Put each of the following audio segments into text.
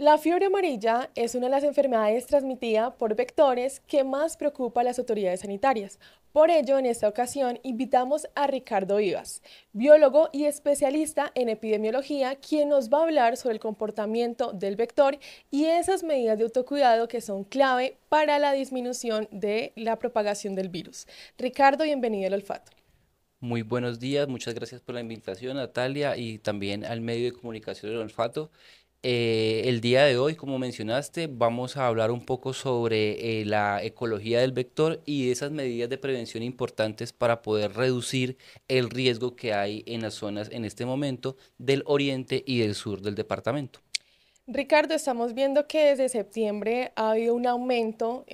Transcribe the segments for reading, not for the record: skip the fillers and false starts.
La fiebre amarilla es una de las enfermedades transmitidas por vectores que más preocupa a las autoridades sanitarias. Por ello, en esta ocasión, invitamos a Ricardo Vivas, biólogo y especialista en epidemiología, quien nos va a hablar sobre el comportamiento del vector y esas medidas de autocuidado que son clave para la disminución de la propagación del virus. Ricardo, bienvenido al Olfato. Muy buenos días, muchas gracias por la invitación, Natalia, y también al medio de comunicación del Olfato. El día de hoy, como mencionaste, vamos a hablar un poco sobre la ecología del vector y esas medidas de prevención importantes para poder reducir el riesgo que hay en las zonas en este momento del oriente y del sur del departamento. Ricardo, estamos viendo que desde septiembre ha habido un aumento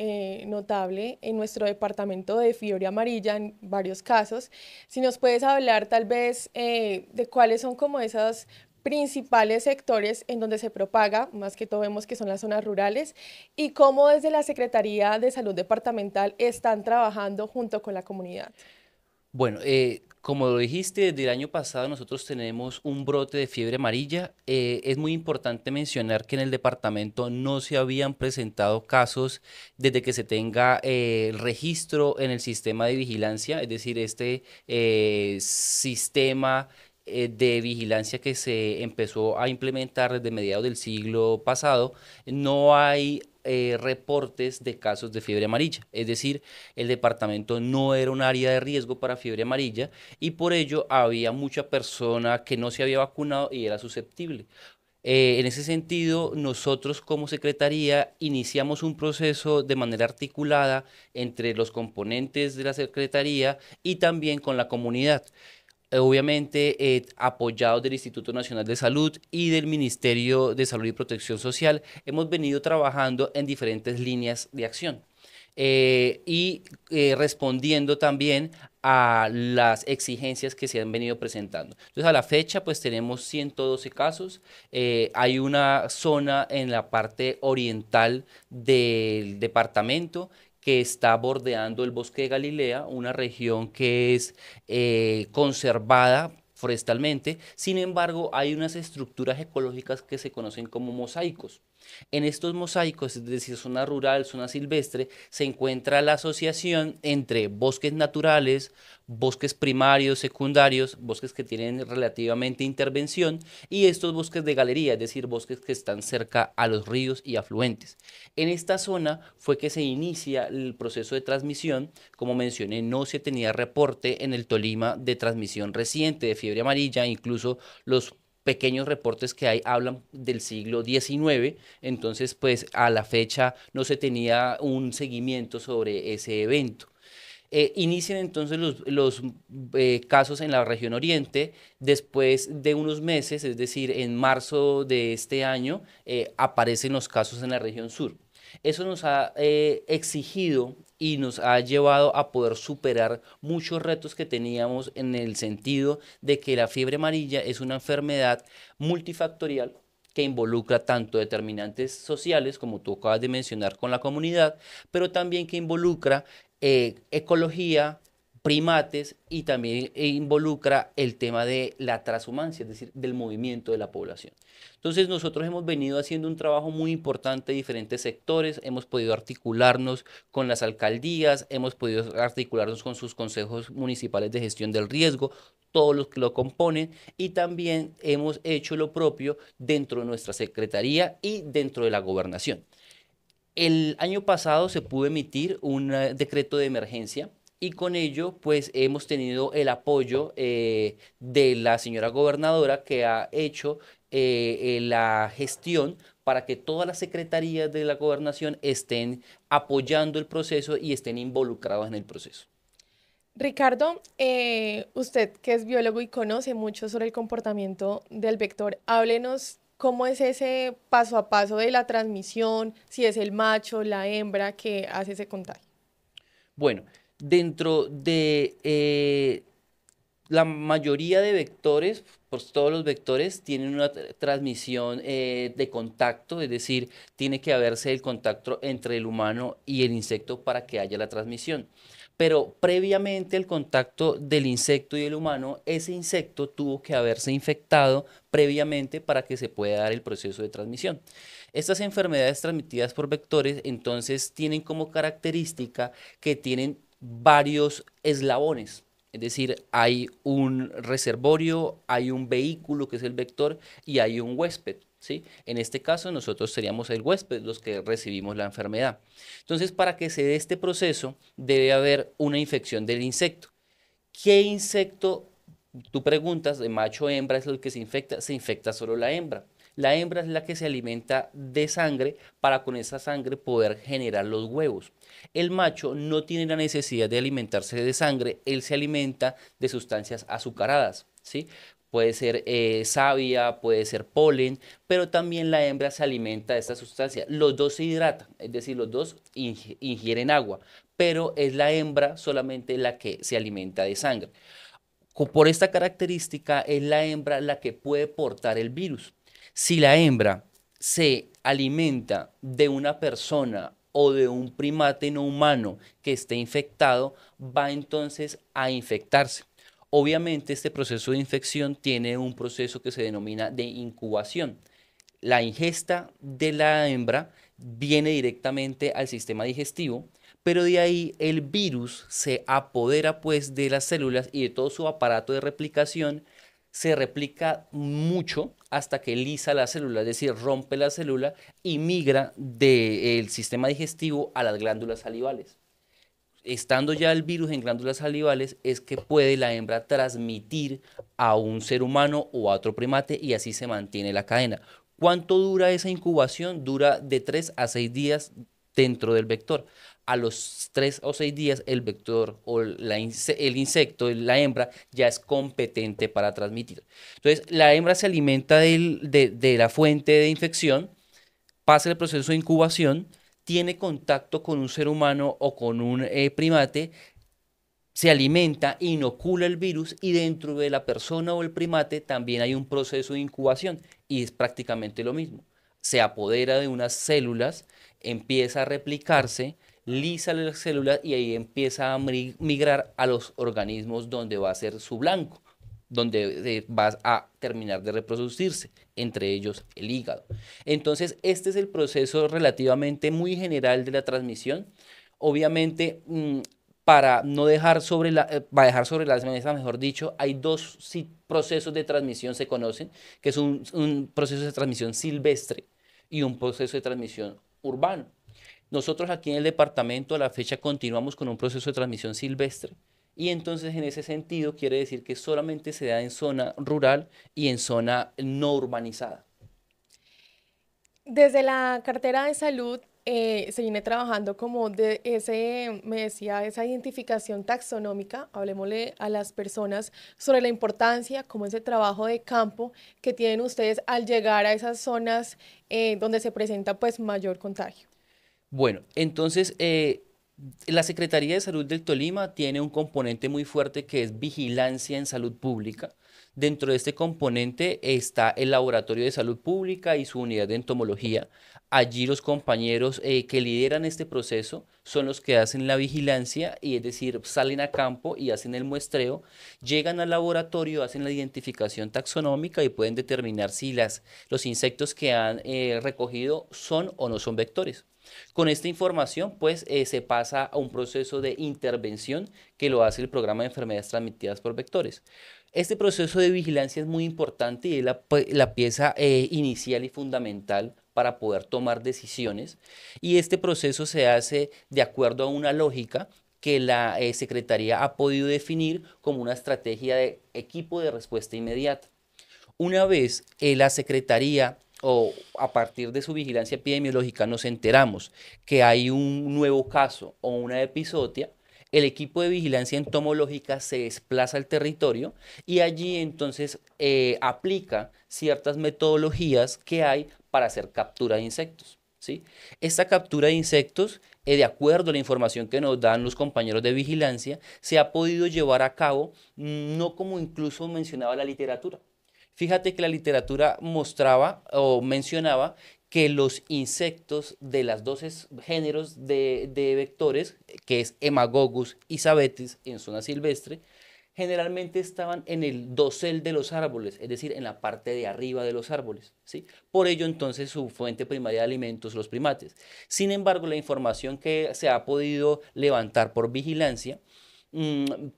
notable en nuestro departamento de fiebre amarilla en varios casos. Si nos puedes hablar tal vez de cuáles son como esos principales sectores en donde se propaga, más que todo vemos que son las zonas rurales, y cómo desde la Secretaría de Salud Departamental están trabajando junto con la comunidad. Bueno, como lo dijiste, desde el año pasado nosotros tenemos un brote de fiebre amarilla. Es muy importante mencionar que en el departamento no se habían presentado casos desde que se tenga el registro en el sistema de vigilancia, es decir, este sistema de vigilancia que se empezó a implementar desde mediados del siglo pasado. No hay reportes de casos de fiebre amarilla, es decir, el departamento no era un área de riesgo para fiebre amarilla y por ello había mucha persona que no se había vacunado y era susceptible. En ese sentido, nosotros como Secretaría iniciamos un proceso de manera articulada entre los componentes de la Secretaría y también con la comunidad. Obviamente, apoyados del Instituto Nacional de Salud y del Ministerio de Salud y Protección Social, hemos venido trabajando en diferentes líneas de acción y respondiendo también a las exigencias que se han venido presentando. Entonces, a la fecha, pues tenemos 112 casos. Hay una zona en la parte oriental del departamento que está bordeando el bosque de Galilea, una región que es conservada forestalmente. Sin embargo, hay unas estructuras ecológicas que se conocen como mosaicos. En estos mosaicos, es decir, zona rural, zona silvestre, se encuentra la asociación entre bosques naturales, bosques primarios, secundarios, bosques que tienen relativamente intervención y estos bosques de galería, es decir, bosques que están cerca a los ríos y afluentes. En esta zona fue que se inicia el proceso de transmisión. Como mencioné, no se tenía reporte en el Tolima de transmisión reciente de fiebre amarilla, incluso los pequeños reportes que hay hablan del siglo XIX, entonces pues a la fecha no se tenía un seguimiento sobre ese evento. Inician entonces los casos en la región oriente. Después de unos meses, es decir, en marzo de este año, aparecen los casos en la región sur. Eso nos ha exigido y nos ha llevado a poder superar muchos retos que teníamos en el sentido de que la fiebre amarilla es una enfermedad multifactorial que involucra tanto determinantes sociales, como tú acabas de mencionar con la comunidad, pero también que involucra ecología, primates y también involucra el tema de la transhumancia, es decir, del movimiento de la población. Entonces nosotros hemos venido haciendo un trabajo muy importante en diferentes sectores, hemos podido articularnos con las alcaldías, hemos podido articularnos con sus consejos municipales de gestión del riesgo, todos los que lo componen, y también hemos hecho lo propio dentro de nuestra secretaría y dentro de la gobernación. El año pasado se pudo emitir un decreto de emergencia y con ello pues hemos tenido el apoyo de la señora gobernadora que ha hecho la gestión para que todas las secretarías de la gobernación estén apoyando el proceso y estén involucrados en el proceso. Ricardo, usted que es biólogo y conoce mucho sobre el comportamiento del vector, háblenos cómo es ese paso a paso de la transmisión, si es el macho, la hembra que hace ese contagio. Bueno, dentro de la mayoría de vectores, pues todos los vectores tienen una transmisión de contacto, es decir, tiene que haberse el contacto entre el humano y el insecto para que haya la transmisión. pero previamente al contacto del insecto y el humano, ese insecto tuvo que haberse infectado previamente para que se pueda dar el proceso de transmisión. Estas enfermedades transmitidas por vectores entonces tienen como característica que tienen varios eslabones. Es decir, hay un reservorio, hay un vehículo que es el vector y hay un huésped. ¿Sí? En este caso nosotros seríamos el huésped los que recibimos la enfermedad. Entonces, para que se dé este proceso, debe haber una infección del insecto. ¿Qué insecto, tú preguntas, de macho o hembra es el que se infecta solo la hembra? La hembra es la que se alimenta de sangre para con esa sangre poder generar los huevos. El macho no tiene la necesidad de alimentarse de sangre, él se alimenta de sustancias azucaradas, ¿sí? Puede ser savia, puede ser polen, pero también la hembra se alimenta de esta sustancia. Los dos se hidratan, es decir, los dos ingieren agua, pero es la hembra solamente la que se alimenta de sangre. Por esta característica es la hembra la que puede portar el virus. Si la hembra se alimenta de una persona o de un primate no humano que esté infectado, va entonces a infectarse. Obviamente este proceso de infección tiene un proceso que se denomina de incubación. La ingesta de la hembra viene directamente al sistema digestivo, pero de ahí el virus se apodera pues de las células y de todo su aparato de replicación, se replica mucho hasta que lisa la célula, es decir, rompe la célula y migra del sistema digestivo a las glándulas salivales. Estando ya el virus en glándulas salivales, es que puede la hembra transmitir a un ser humano o a otro primate y así se mantiene la cadena. ¿Cuánto dura esa incubación? Dura de 3 a 6 días dentro del vector. A los 3 o 6 días el vector o el insecto, la hembra, ya es competente para transmitir. Entonces, la hembra se alimenta de la fuente de infección, pasa el proceso de incubación, tiene contacto con un ser humano o con un primate, se alimenta, inocula el virus y dentro de la persona o el primate también hay un proceso de incubación y es prácticamente lo mismo. Se apodera de unas células, empieza a replicarse, lisa las células y ahí empieza a migrar a los organismos donde va a ser su blanco, donde va a terminar de reproducirse, entre ellos el hígado. Entonces, este es el proceso relativamente muy general de la transmisión. Obviamente, para no dejar sobre para dejar sobre la mesa, mejor dicho, hay dos procesos de transmisión se conocen, que es un proceso de transmisión silvestre y un proceso de transmisión urbano. Nosotros aquí en el departamento a la fecha continuamos con un proceso de transmisión silvestre y entonces en ese sentido quiere decir que solamente se da en zona rural y en zona no urbanizada. Desde la cartera de salud se viene trabajando como de ese, me decía, esa identificación taxonómica, hablemosle a las personas sobre la importancia, como ese trabajo de campo que tienen ustedes al llegar a esas zonas donde se presenta pues mayor contagio. Bueno, entonces la Secretaría de Salud del Tolima tiene un componente muy fuerte que es vigilancia en salud pública. Dentro de este componente está el Laboratorio de Salud Pública y su unidad de entomología. Allí los compañeros que lideran este proceso son los que hacen la vigilancia y es decir, salen a campo y hacen el muestreo, llegan al laboratorio, hacen la identificación taxonómica y pueden determinar si los insectos que han recogido son o no son vectores. Con esta información, pues se pasa a un proceso de intervención que lo hace el programa de enfermedades transmitidas por vectores. Este proceso de vigilancia es muy importante y es la pieza inicial y fundamental para poder tomar decisiones. Y este proceso se hace de acuerdo a una lógica que la Secretaría ha podido definir como una estrategia de equipo de respuesta inmediata. Una vez la Secretaría o a partir de su vigilancia epidemiológica nos enteramos que hay un nuevo caso o una episodia, el equipo de vigilancia entomológica se desplaza al territorio y allí entonces aplica ciertas metodologías que hay para hacer captura de insectos. ¿Sí? Esta captura de insectos, de acuerdo a la información que nos dan los compañeros de vigilancia, se ha podido llevar a cabo no como incluso mencionaba la literatura. Fíjate que la literatura mostraba o mencionaba que los insectos de los dos géneros de vectores, que es Hemagogus y Sabetes en zona silvestre, generalmente estaban en el dosel de los árboles, es decir, en la parte de arriba de los árboles, ¿sí? Por ello, entonces, su fuente primaria de alimentos, los primates. Sin embargo, la información que se ha podido levantar por vigilancia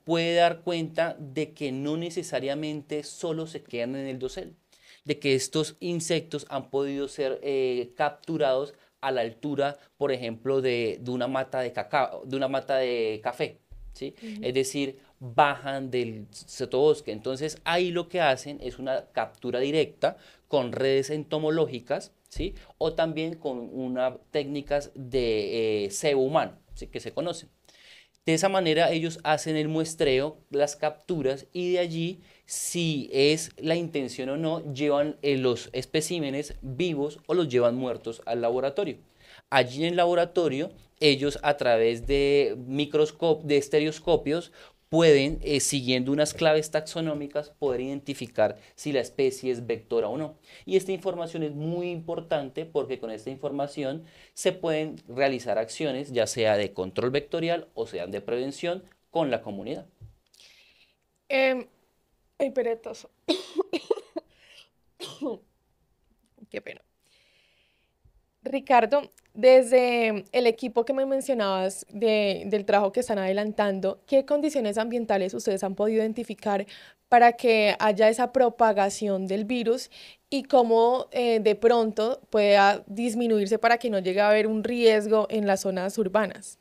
puede dar cuenta de que no necesariamente solo se quedan en el dosel, de que estos insectos han podido ser capturados a la altura, por ejemplo, de una mata de cacao, de una mata de café, ¿sí? Ujú. Es decir, bajan del sotobosque. Entonces ahí lo que hacen es una captura directa con redes entomológicas, ¿sí? O también con unas técnicas de cebo humano, ¿sí? Que se conocen. De esa manera ellos hacen el muestreo, las capturas y de allí, si es la intención o no, llevan los especímenes vivos o los llevan muertos al laboratorio. Allí en el laboratorio, ellos a través de de estereoscopios pueden, siguiendo unas claves taxonómicas, poder identificar si la especie es vectora o no. Y esta información es muy importante porque con esta información se pueden realizar acciones, ya sea de control vectorial o sean de prevención con la comunidad. Em, Ay, peretoso. Qué pena. Ricardo, desde el equipo que me mencionabas del trabajo que están adelantando, ¿qué condiciones ambientales ustedes han podido identificar para que haya esa propagación del virus y cómo de pronto pueda disminuirse para que no llegue a haber un riesgo en las zonas urbanas?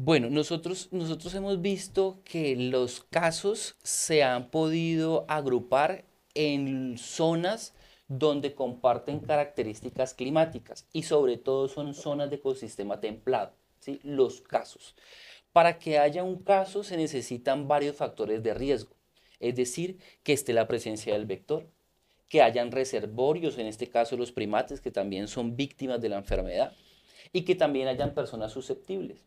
Bueno, nosotros hemos visto que los casos se han podido agrupar en zonas donde comparten características climáticas y sobre todo son zonas de ecosistema templado, ¿sí? Los casos. Para que haya un caso se necesitan varios factores de riesgo, es decir, que esté la presencia del vector, que hayan reservorios, en este caso los primates, que también son víctimas de la enfermedad, y que también hayan personas susceptibles.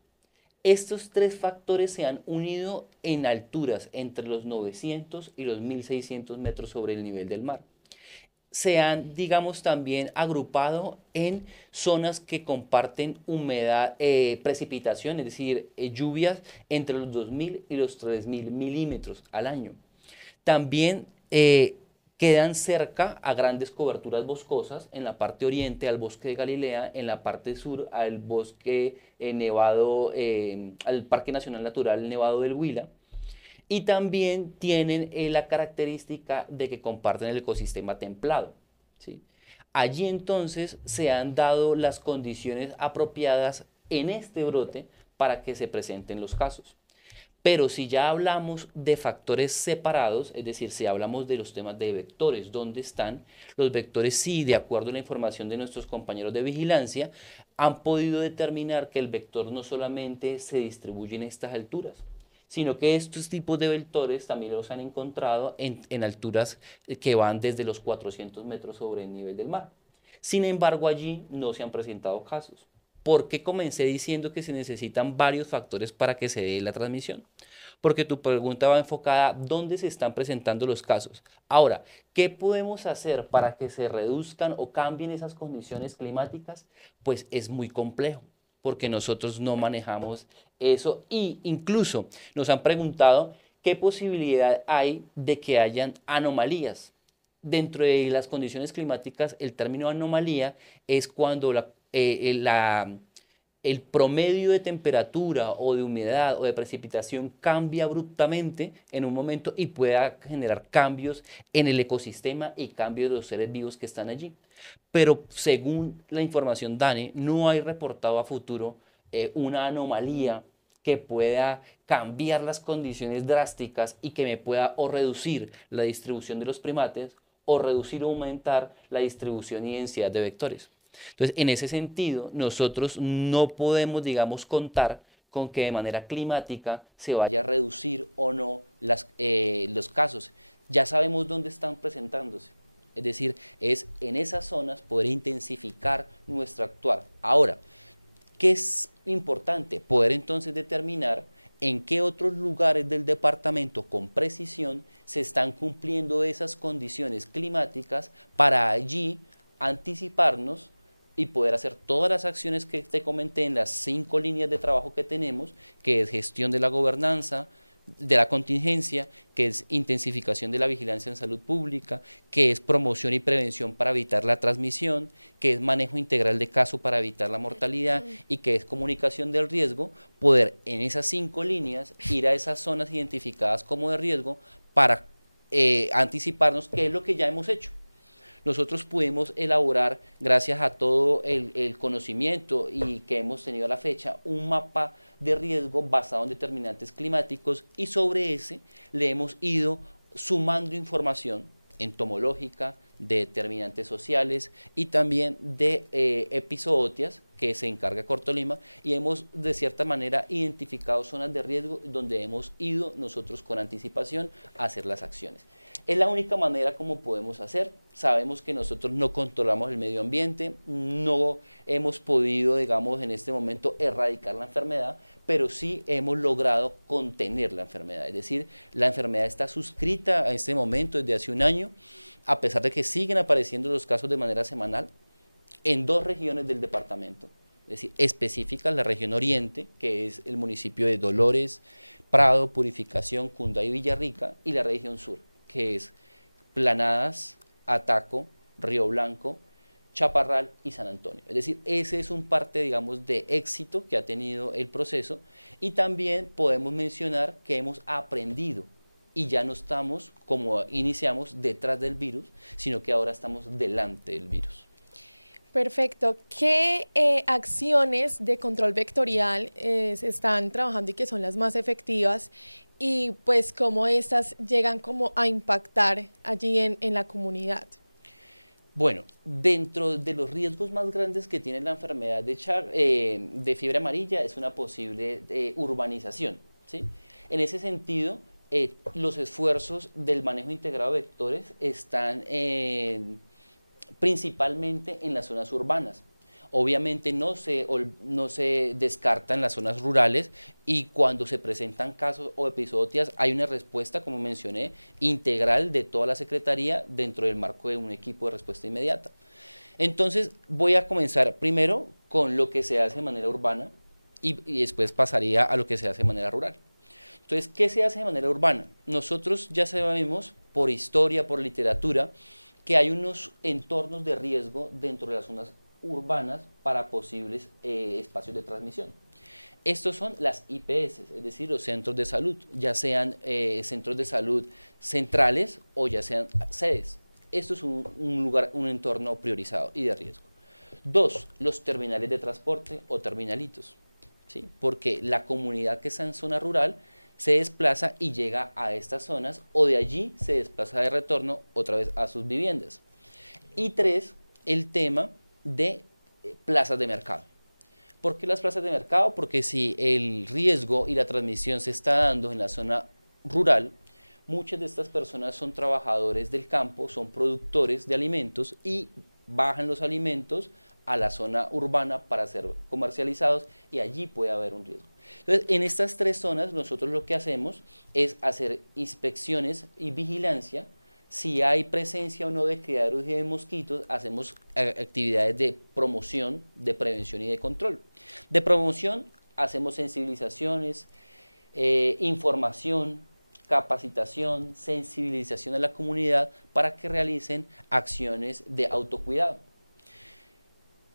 Estos tres factores se han unido en alturas entre los 900 y los 1600 metros sobre el nivel del mar. Se han, digamos, también agrupado en zonas que comparten humedad, precipitación, es decir, lluvias entre los 2000 y los 3000 milímetros al año. También quedan cerca a grandes coberturas boscosas, en la parte oriente al bosque de Galilea, en la parte sur al bosque nevado, al Parque Nacional Natural Nevado del Huila, y también tienen la característica de que comparten el ecosistema templado, ¿sí? Allí entonces se han dado las condiciones apropiadas en este brote para que se presenten los casos. Pero si ya hablamos de factores separados, es decir, si hablamos de los temas de vectores, ¿dónde están? Los vectores sí, de acuerdo a la información de nuestros compañeros de vigilancia, han podido determinar que el vector no solamente se distribuye en estas alturas, sino que estos tipos de vectores también los han encontrado en alturas que van desde los 400 metros sobre el nivel del mar. Sin embargo, allí no se han presentado casos. ¿Por qué comencé diciendo que se necesitan varios factores para que se dé la transmisión? Porque tu pregunta va enfocada dónde se están presentando los casos. Ahora, ¿qué podemos hacer para que se reduzcan o cambien esas condiciones climáticas? Pues es muy complejo, porque nosotros no manejamos eso y incluso nos han preguntado qué posibilidad hay de que hayan anomalías. Dentro de las condiciones climáticas, el término anomalía es cuando el promedio de temperatura o de humedad o de precipitación cambia abruptamente en un momento y pueda generar cambios en el ecosistema y cambios de los seres vivos que están allí. Pero según la información DANE, no hay reportado a futuro una anomalía que pueda cambiar las condiciones drásticas y que me pueda o reducir la distribución de los primates o reducir o aumentar la distribución y densidad de vectores. Entonces, en ese sentido, nosotros no podemos, digamos, contar con que de manera climática se vaya a reducir o no los casos. Ya sabemos dónde están presentándose. Es decir, es en esas zonas poder intensificar nuestro actuar. Ahora, ¿qué es importante? Poder entonces determinar en qué otros lugares del departamento con precisión se están cumpliendo esas condiciones climáticas para allí anticiparnos y poder hacer todas las acciones que te comenté en las 5 líneas de trabajo que tenemos, que es gestión de la gobernanza, de la contingencia, que es intensificación de la vigilancia en salud pública, que es promoción y prevención para evitar la transmisión, que es manejo integral de caso para evitar la mortalidad y que es comunicación del riesgo, poder en esas 5 líneas ir a esas zonas identificadas como de riesgo para anticiparnos qué es lo que ya hemos hecho. Nosotros pudimos elaborar, gracias a todo el conocimiento y que hemos tenido a la fecha, un mapa de riesgo basado en determinantes climáticos y sobre ese le hemos ido sumando información entomológica, de determinantes sociales y también de epizootias que se encarga Cortolima y hemos de cierta manera identificado zonas de riesgo donde hemos ido nosotros con anticipación a hacer las acciones. Es la única manera como podemos hacer. Sabemos que nosotros no controlamos el medio ambiente, no hemos podido, digamos, en este momento erradicar la enfermedad, pero sí hemos logrado contener la enfermedad. Es decir, la enfermedad está suscrita a este momento desde hace un año, a pesar de que siguen apareciendo los casos de manera semanal, en 2 regiones del departamento, es decir, específicas, la región oriente, que es el municipio de Dolores, Prado, Purificación, Cunda y Villarrica, y la región sur, que es Planadas, Ataco, Río Blanco, Chaparral y San Antonio. Es decir, ese es un parte, digamos, de éxito que ha tenido el proceso y también podemos mencionar que hemos aprendido y ya no estamos, como iniciamos, detrás del virus, sino que ahora estamos delante del virus. Perfecto. ¿Qué acciones de control vectorial se están trabajando y que son las más efectivas? Y pues cómo estas llegan como a impactar allí en la comunidad. Bueno, dentro de los riesgos más grandes que tiene la enfermedad de fiebre amarilla es una posible urbanización, ¿sí? En ese sentido, los esfuerzos del manejo integrado de vectores están principalmente en las zonas urbanas. Obviamente no se descarta en las zonas rurales y cuando se presentan casos o episodios hay una respuesta, como mencioné, integral de toda la Secretaría dentro del marco de un equipo de respuesta inmediata. Entonces voy a comenzar primero con lo que se hace de manera urbana y después pasaría a lo que se hace de manera rural. Entonces, ¿qué se hace de manera urbana? Nosotros ya sabemos por historia, por literatura, que hay unos entornos de riesgo dentro de las zonas urbanas para posibles espacios de transmisión. Estos son las IPS, es decir, los centros de salud, ya sean centros de salud centrales o ya sean sedes. Esto es un lugar, un entorno priorizado y de riesgo. 2, los terminales de transporte o terminalitos, ¿sí? Porque la comunidad que está en zona rural se desplaza y llega a estas zonas o de allí se desplaza de retorno otra vez a sus viviendas. Y 3, el tema de plazas de mercado. ¿Por qué las plazas de mercado? Porque si el riesgo y la transmisión se está dando en la zona rural, muchas de estas personas son trabajadores del campo, son productores de alimentos y bajan los alimentos a la zona urbana para ser comercializados y allí puede haber un riesgo. Entonces, en estas 3 zonas nosotros lo que hacemos es hacer inspecciones y vigilancia. Si hay presencia o no de criaderos y de mosquitos, hacemos actividades de promoción, de prevención y de control. De promoción hacemos sensibilizaciones, información, capacitación, sensibilización a la comunidad para que realicen acciones de autocuidado.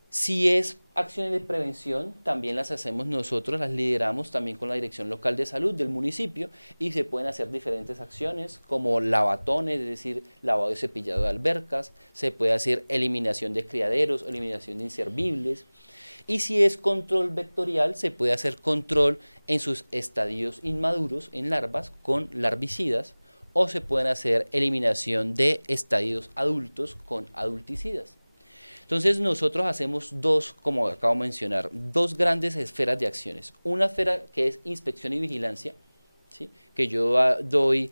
Si es acciones de prevención, también las hacemos nosotros, las lideramos también con la Dirección Local de Salud del municipio y se pueden hacer diferentes acciones como lavatones, es decir, lavado y cepillado de albercas, se puede hacer eliminación de criaderos, eliminación de inservibles. Y si es control vectorial, se puede hacer control en sus estadios inmaduros, en larvas, con larvicidas, o se pueden hacer eliminación de estadios adultos con adulticidas. Entonces nosotros hacemos 2, como acabo de mencionar, 2 grandes esferas de acciones. Una esfera que es inspección y vigilancia, ¿sí? Que yo doy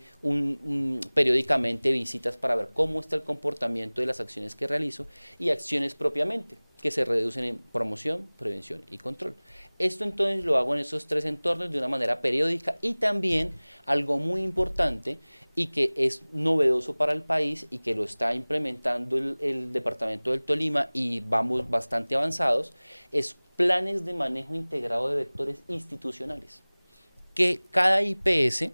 periódicamente visitas para ver cómo está el comportamiento de las acciones que realizo y acciones propiamente, que se reducen en promoción, prevención y control. Esto entonces lo hago en esos tres entornos de una manera periódica y también algo muy importante y que es novedoso para el país y que lo está implementando el departamento del Tolima y vamos bastante avanzados, es planes de manejo integrado de vectores institucionales, que cada IPS,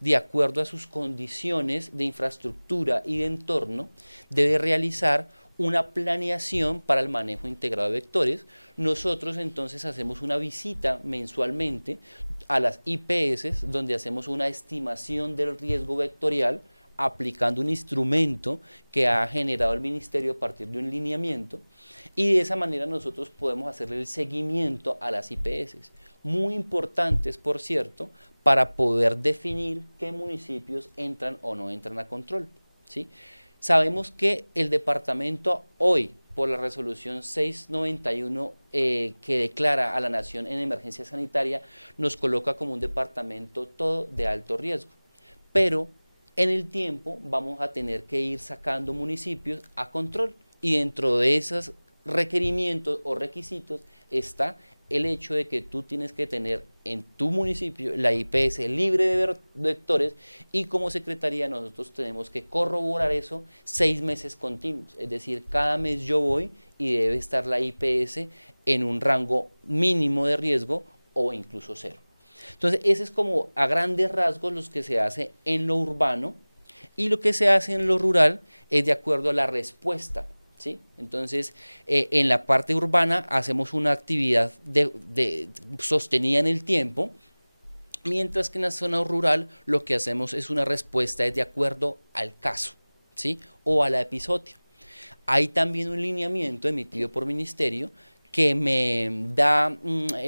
de acuerdo a sus condiciones de infraestructura y de entorno, debe realizar una planeación para el manejo integrado de vectores. Nosotros entonces hacemos una visita mensualmente a las IPS donde hacemos una estimación del riesgo vectorial aplicando un instrumento que ha generado el ministerio a partir de un lineamiento, y de esa manera nosotros podemos hacerle el seguimiento a las IPS, muy importantes por cierto, para poder definir qué municipios entran o no entran a control, ¿sí? Sabemos que el departamento hoy, por la resolución 691 que declara a la nación en emergencia sanitaria, nos coloca como un departamento todo de alto riesgo, pero en el tiempo vamos a tener que ir sacando municipios a control, y dentro de esos requerimientos o requisitos está el hecho de que tú tienes que tener en tu municipio la IPS libre de vectores, y como secretaría nosotros tenemos que corroborar eso 6 meses continuos, es decir, cada mes yo voy y debe estar la IPS en un rango mínimo de riesgo o incluso cero. Entonces ese es como a grandes rasgos lo que se hace en lo urbano, y lo que se hace en lo rural es de acuerdo a la respuesta, ¿sí? Entonces en la parte urbana hacemos una actividad sostenida en el tiempo, mientras que en la zona rural lo que hacemos es una respuesta de acuerdo al caso, ¿sí? O a la episodia. Hay también un lineamiento emitido por ministerio que me da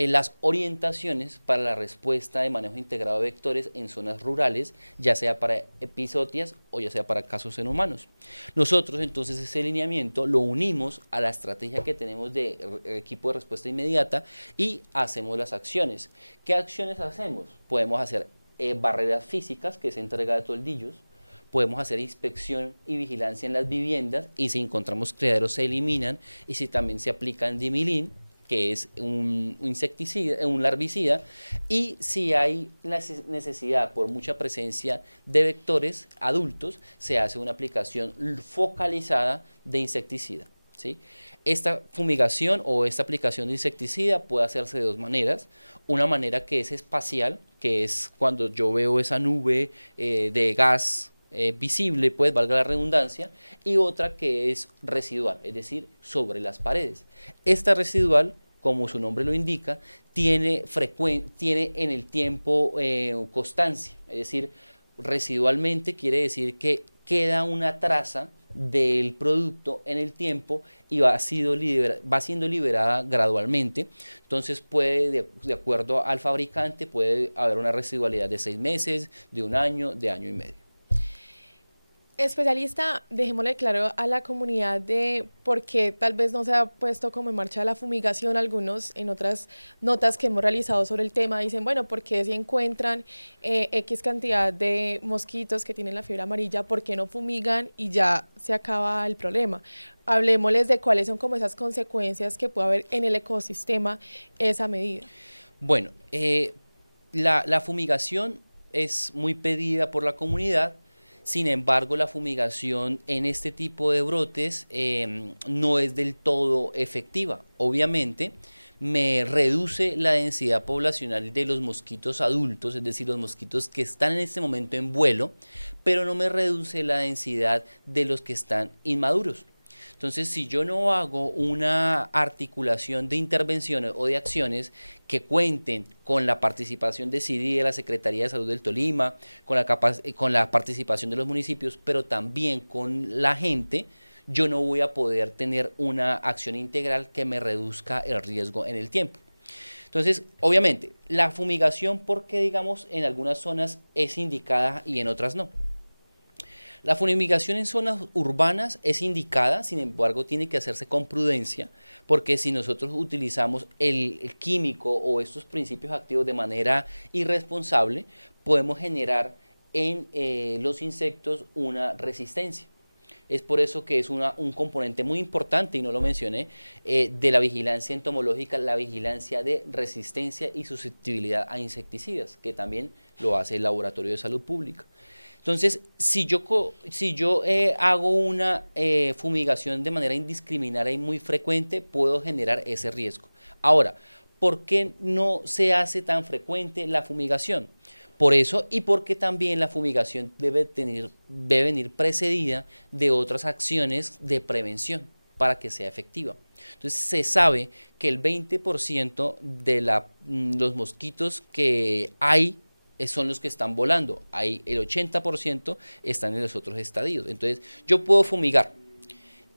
las orientaciones para la respuesta de manejo integrado de vectores en zonas rurales, ya sea para episodias o ya sea para casos en humanos. Nosotros entonces ese lineamiento lo unimos a la estrategia que tenemos de equipo de respuesta inmediata y hacemos las acciones. ¿Qué acciones hacemos? Podemos hacer barreras físicas, que es entrega de toldillos. Podemos hacer inspección y vigilancia en las viviendas, y si encontramos criaderos se eliminan, y si también se aplican dimilín, que es un insecticida, un larvicida, y si hay necesidad por mucha presencia de vectores adultos, se hace una aplicación focalizada de insecticida, ¿sí? Esta fumigación o esta aplicación de insecticida puede hacerse de dos maneras. Una manera que es espacial, que es cuando yo veo esa nube de gas visible, pues valga la redundancia, y otra que es residual, es decir, sobre las paredes. Esta residual, como su nombre lo indica, tiene en el tiempo constancia, es decir, residualmente quiere decir que queda una traza del producto en el tiempo y va siendo liberada gradualmente. Entonces puede, de acuerdo al fabricante, puede haber una residualidad de 6 meses, de 1 año, de año y medio. Especialista, dejémosle claro a la comunidad de por qué tal vez no se ha puesto como en marcha la fumigación. Algunos en otras notas que hemos realizado sobre el tema dicen, bueno, ¿por qué si encuentran X cantidad de mosquitos que tienen la fiebre amarilla, por qué no fumigan y ya se acaba el problema? Hablemosles de cuáles son como esas consecuencias que puede haber en el ecosistema esa medida. Bueno, la fumigación es muy pedida por la comunidad. Sin embargo, la fumigación en este tipo de brotes no es del todo efectiva. Obviamente, me reduce la densidad poblacional de los mosquitos adultos, es decir, los mosquitos que están en este momento en vuelo, pero no me reduce la densidad de los que están inmaduros. Entonces, si yo no hago una articulación de intervenciones o de acciones que cuenten con la participación de CIDI, de la Secretaría de Salud del Tolima, con la participación de los municipios, pero también con la gente, yo no voy a poder tener una acción integral que me reduzca el riesgo en el tiempo. Entonces, obviamente, la fumigación, porque digamos en algunas zonas es indicada y en otras no. La fumigación en zonas urbanas es indicada, sin embargo tiene que hacerse con prudencia, porque si nosotros utilizamos el químico o estos principios activos de manera irresponsable, podemos generar en los insectos una resistencia. Es por eso que es un componente muy importante, y no lo mencioné, de la vigilancia entomológica, la vigilancia de resistencia y susceptibilidad a insecticidas, que también lo hace el Laboratorio de Salud Pública. Entonces, si yo hago una fumigación de manera indiscriminada y muy frecuente, puedo generar ese riesgo. Ahora, ¿por qué no se hace tan frecuente la fumigación? Por eso, y porque también la fumigación debe venir precedida de otras acciones de prevención para que sea efectiva. Entonces se sabe que el 20% de los mosquitos que hay son los que están volando. El 80% están en los otros estadios. Entonces yo puedo fumigar,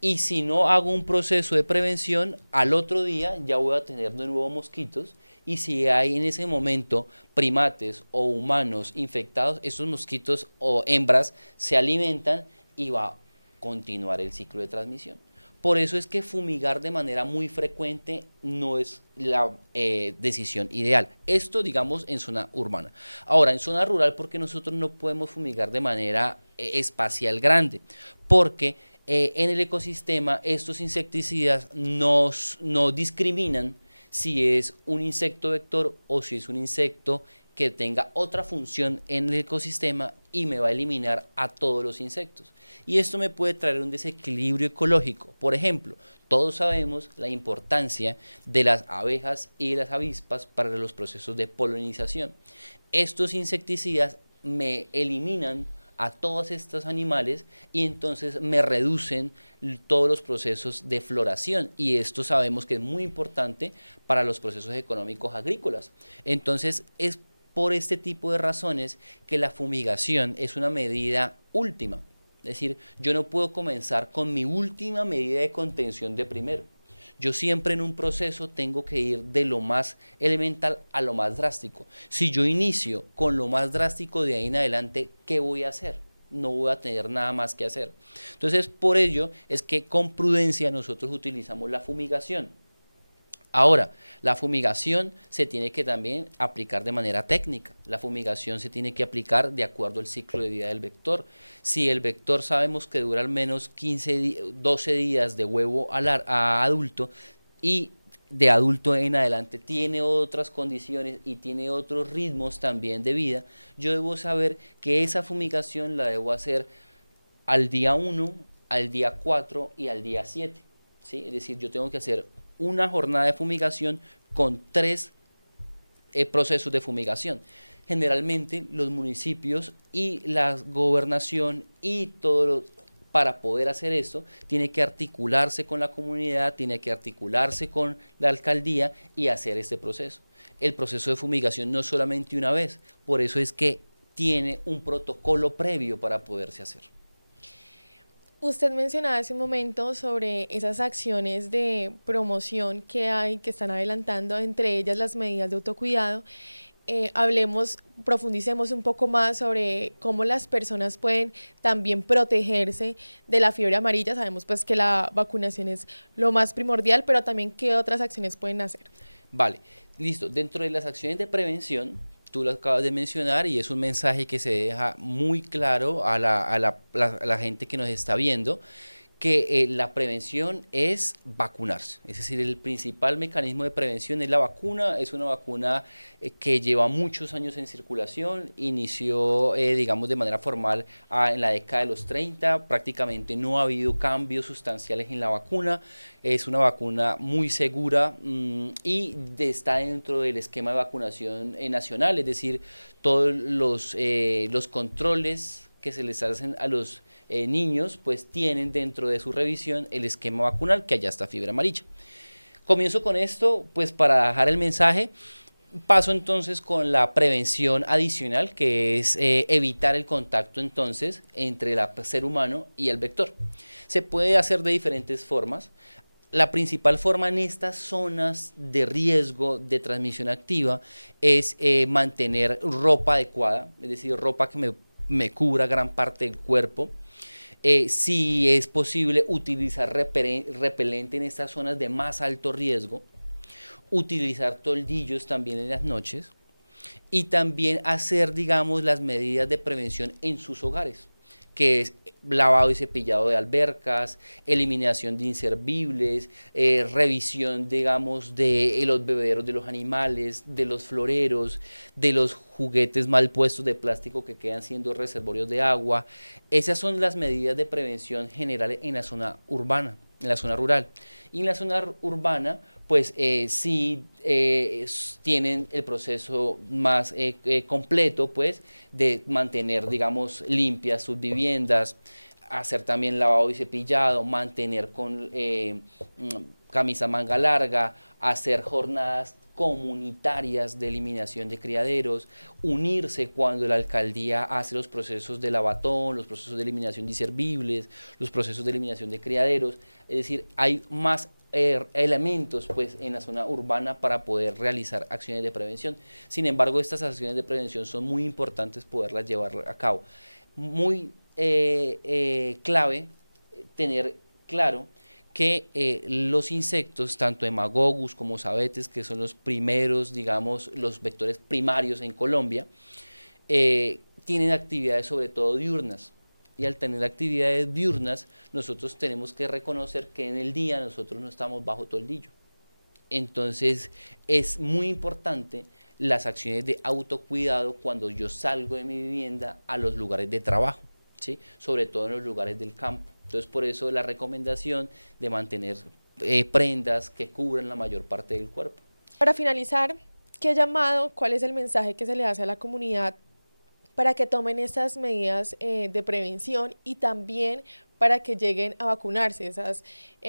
y si no hago un proceso de prevención, al otro día ya voy a tener de nuevo mosquitos, y si hay en ese momento primates o humanos infectados, esos mosquitos o hembras se alimentan y va a continuar el ciclo de transmisión. Por eso es que fumigar de manera muy frecuente no es la decisión ideal. Esto, digamos, en zona urbana. Ahora, en zona rural, ¿por qué nosotros no podemos fumigar de manera espacial grande? Porque en el ecosistema estos insecticidas no discriminan si es un insecto vector o si es un insecto que tenga otra función en el ecosistema, y me va a eliminar a todos los insectos. Y esto me puede traer un desequilibrio ecológico. Por ejemplo, todos sabemos la importancia de las abejas y de las avispas para los procesos de polinización. Estos insecticidas me eliminan a todos estos animales, y entonces me reducen todos los procesos de floración, y esto sabemos que es muy importante para los procesos económicos agrícolas. Entonces es por este tipo de razones que la fumigación es una medida última. Es decir, yo no puedo comenzar con mi última medida de contención de primero. Yo siempre en un proceso tengo que ir de lo más elemental a lo más drástico. Si yo inicio con lo más drástico, de ahí en adelante, ¿qué voy a hacer? No voy a tener nada más que hacer. Entonces, por ello es que con prudencia nosotros utilizamos la fumigación. Ahora, la fumigación se tiene que también aplicar de manera técnica. La fumigación se tiene que aplicar de acuerdo al ciclo de vida del vector. Si el vector sabemos que dura al menos 12 días de huevo a adulto, y de adulto en adelante tiene otras condiciones y tiene otros ritmos también de vida, yo debo saber que esa fumigación la debo hacer al día 1, al día 4 y al día 7. ¿Sí? Es decir, yo tengo que hacer una jornada de fumigación con 3 procesos de fumigación. Generalmente los municipios y la gobernación y todo para poder hacer esto, tiene que articularse con la comunidad, tiene que articularse con la alcaldía y hacer este proceso. El proceso de fumigación no solamente una vez, por eso es que tiene un protocolo previo para poderse hacer. Usted mencionaba hace un momento sobre esas acciones de promoción que hay, que están adelantando, entre ellas las medidas de autocuidado. Profundicemos un poco más sobre cómo las personas pueden también protegerse de la fiebre amarilla. Sabemos pues que la vacunación es lo más primordial, pero también qué otras acciones pueden hacer. Vale, listo. Dentro de las acciones de prevención, tú lo acabas de mencionar, y es un mensaje que se deja muy claro a la gente que nos está viendo, que la prevención es vacunarse. Es decir, el principal mecanismo de prevención es la vacuna. Es una vacuna que lleva muchos años en circulación. Inició, digamos, de manera formal en la década de los 30. Prácticamente no ha habido cambios sustanciales en la vacuna. Es una vacuna muy segura y está dentro del esquema de vacunación nacional. Es decir, todos los controles que se les hacen a los niños, pues tienen dentro de su revisión el esquema vacunal, que allá está fiebre amarilla. Comienzo con esto, pues para dejar el mensaje. Paso entonces con la prevención adicional, que es evitar el contacto entonces entre el ser humano y el vector. Se puede hacer de diferentes formas. La principal forma en estas zonas de riesgo de transmisión activa es mantener ropa adecuada, es decir, ropa que me cubra gran parte del cuerpo. Si es posible utilizar repelente en estas zonas de más alto riesgo, utilizar toldillos también en las noches y también hacer, digamos, las medidas de prevención en sus hogares, que es lavado y cepillado de albercas, eliminación de inservibles, revisión, digamos, de los bebederos de los animales, de los floreros, de los juguetes mal puestos de plástico que quedan siendo reservorios de agua. Esas son las medidas de prevención generales en la zona urbana, en la zona rural. Y en la zona urbana, pues sí tienen el proceso más completo, pues, de mantener, digamos, limpias sus viviendas, hacer también lavado y cepillado, mantener con camisa manga larga, hacer jornadas comunitarias de eliminación de criaderos, unirse cuando la alcaldía hace los procesos de lavatón, los procesos de eliminación de inservibles, los procesos de eliminación de criaderos. Es decir, hay más elementos pues en la zona urbana para poder realizar acciones de prevención. Sin embargo, estas acciones de prevención son muy importantes poderlas llevar a cabo. Muy clave tener claro que los insectos, tanto hemagogus como sabetes, que son los primeros, digamos, los vectores primarios en Colombia, tienen actividades sobre todo diurnas. Y al tener actividades diurnas, nosotros tenemos que reconocer que en el día nosotros no estamos bajo toldillo. Entonces, es muy importante las acciones de autocuidado cuando yo salgo de mi vivienda a los lugares de trabajo, ¿sí? Sobre todo en los lugares del campo. Entonces, por eso la recomendación de mantener prendas que cubran la mayor parte del cuerpo. Para finalizar, ¿qué llamado, cuál es el mensaje que se le hace a la comunidad para que tomen estas medidas de prevención y también para que lleguen a vacunarse?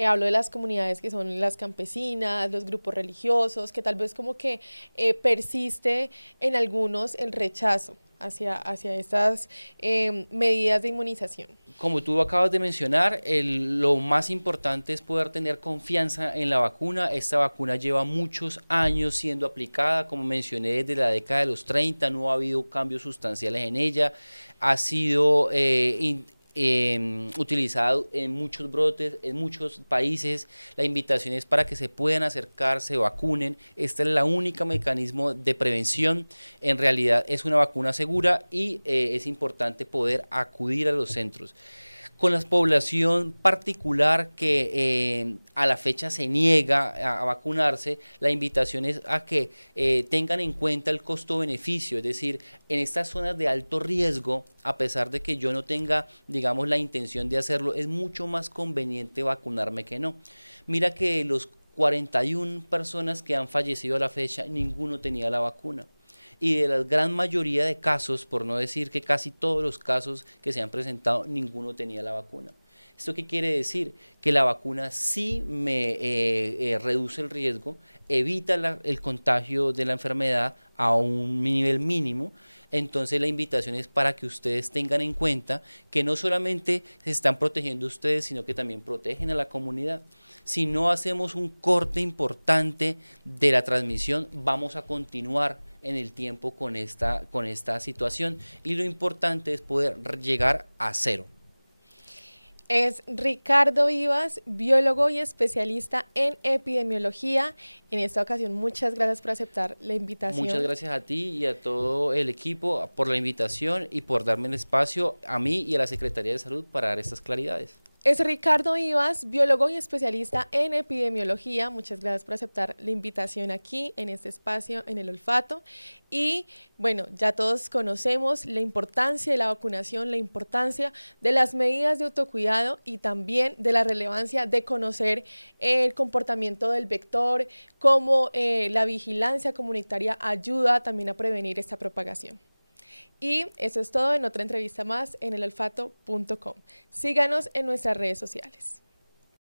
Hablo de las comunidades que son las campesinas, los grupos religiosos, que tal vez como que persiste en algunos el rechazo hacia estas medidas de inmunización. Como tú acabas de mencionar, lo más importante es poder tener confianza en la vacuna. Esta vacuna lleva muchos años siendo aplicada, como mencioné, desde la década de los 30, no ha habido cambios sustanciales en ella, ha sido utilizado en muchos brotes, en muchos países. La invitación es para que se puedan acercar, se vacunen. Este es el único mecanismo de prevención. En realidad es una vacuna segura y es importante poder acudir a los centros. Con la población particular que a la fecha se niega a vacunarse, la invitación es a que tengan en cuenta el costo-beneficio, es decir, en estas zonas de alto riesgo, a pesar de que yo no tenga, digamos, la intención de hacerlo, es mucho más conveniente vacunarme que no. Mira que los 41 personas que han fallecido a la fecha, ninguno tenía la vacuna. Y de la gran mayoría de casos, por no decir que casi todos los casos que se han presentado, ninguno tenía la vacuna. ¿Esto qué quiere decir? Que la vacuna sí me reduce el riesgo, evita el contagio de la enfermedad a un nivel mínimo. Entonces la invitación es para que ustedes tengan en cuenta que no solamente se están protegiendo ustedes, sino que también protegen a la comunidad. Si no hacemos un corte importante de la transmisión, vamos a continuar en el tiempo con esta situación y lo importante es poder llegar a cero. Es Ricardo Vivas, biólogo y especialista en epidemiología. En esta ocasión, muchas gracias por aceptar la invitación. Muchas gracias a ti y a todo el equipo por la invitación y por darme el espacio a mí y a la Secretaría de Salud para dar estas claridades. Es Ricardo Vivas, biólogo y especialista en epidemiología. Muchas gracias por aceptar la invitación aquí en este espacio en El Olfato. Y bueno, ya todos conocemos la importancia de la vacunación, la importancia de las medidas de autocuidado y también de la relevancia de conocer el comportamiento del vector, cómo la vigilancia comunitaria ayuda también a prevenir esta propagación. Y eso es todo en otra entrevista más en elolfato.com. Síganos en nuestras redes sociales.